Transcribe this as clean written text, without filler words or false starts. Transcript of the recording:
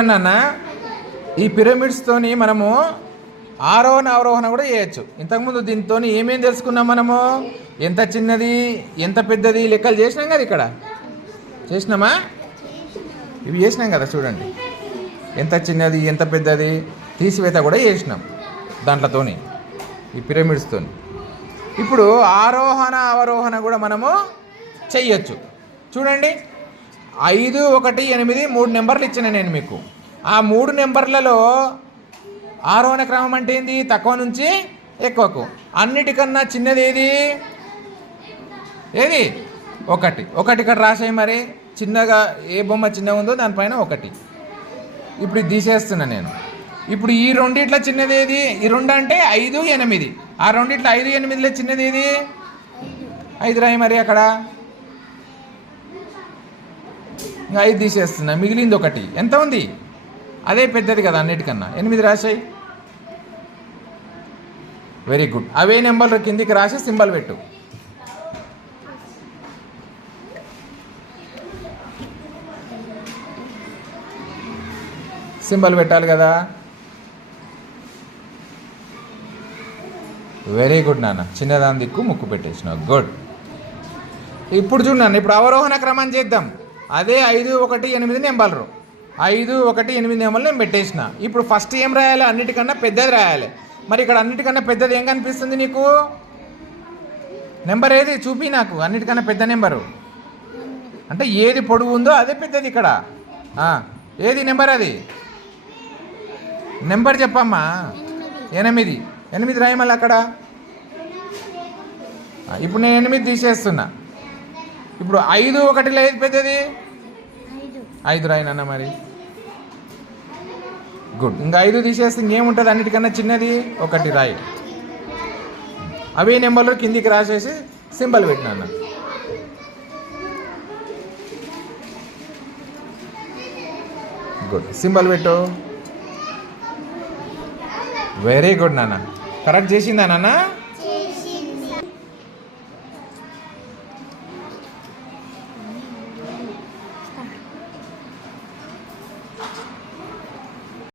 నాన్న ఈ పిరమిడ్స్తోని మనము ఆరోహణ అవరోహణ కూడా చేయొచ్చు. ఇంతకుముందు దీంతో ఏమేం తెలుసుకున్నాం మనము? ఎంత చిన్నది ఎంత పెద్దది లెక్కలు చేసినాం కదా. ఇక్కడ చేసినామా? ఇవి చేసినాం కదా, చూడండి. ఎంత చిన్నది ఎంత పెద్దది తీసివేత కూడా చేసినాం దాంట్లోని, ఈ పిరమిడ్స్తోని. ఇప్పుడు ఆరోహణ అవరోహణ కూడా మనము చెయ్యొచ్చు. చూడండి, 5, 1, 8 3 నెంబర్లు ఇచ్చిన నేను మీకు. ఆ 3 నెంబర్లలో ఆరోహణ క్రమం అంటే ఏంది? తక్కువ నుంచి ఎక్కువకు. అన్నిటికన్నా చిన్నది ఏది? ఏది? 1. 1 ఇక్కడ రాసాయి. మరి చిన్నగా ఏ బొమ్మ చిన్నగా ఉందో దానిపైన 1. ఇప్పుడు ఇది తీసేస్తున్నా నేను. ఇప్పుడు ఈ రెండిట్ల చిన్నది ఏది? ఈ 2 అంటే 5, 8. ఆ రెండిట్ల 5, 8లో చిన్నది ఏది? 5 రాయి. మరి అక్కడ 5 తీసేస్తున్నా, మిగిలింది 1. ఎంత ఉంది? అదే పెద్దది కదా అన్నిటికన్నా. 8 రాసాయి. Very good. అవే నెంబర్లు కిందికి రాసి సింబల్ పెట్టు. సింబల్ పెట్టాలి కదా. వెరీ గుడ్ నాన్న. చిన్నదాని దిక్కు ముక్కు పెట్టేసినావు. గుడ్. ఇప్పుడు చూడండి, ఇప్పుడు అవరోహణ క్రమం చేద్దాం. అదే 5, 1, 8 నెంబర్లు. 5, 1, 8 నెంబర్లు నేను పెట్టేసిన. ఇప్పుడు ఫస్ట్ ఏం రాయాలి? అన్నిటికన్నా పెద్దది రాయాలి. మరి ఇక్కడ అన్నిటికన్నా పెద్దది ఏం కనిపిస్తుంది నీకు? నెంబర్ ఏది? చూపి నాకు. అన్నిటికన్నా పెద్ద నెంబరు అంటే ఏది పొడవు ఉందో అదే పెద్దది ఇక్కడ. ఏది నెంబర్? అది నెంబర్ చెప్పమ్మా. 8. 8 రాయి మళ్ళీ అక్కడ. ఇప్పుడు నేను 8 తీసేస్తున్నా. ఇప్పుడు 5, 1లో ఏది పెద్దది? 5 రాయినన్నా. మరి గుడ్. ఇంకా 5 తీసేస్తే ఇంకేముంటుంది? అన్నిటికన్నా చిన్నది 1 రాయి. అవి నెంబర్లు కిందికి రాసేసి సింబల్ పెట్టినా. గుడ్. సింబల్ పెట్టు. వెరీ గుడ్ నాన్న. కరెక్ట్ చేసిందా నాన్న?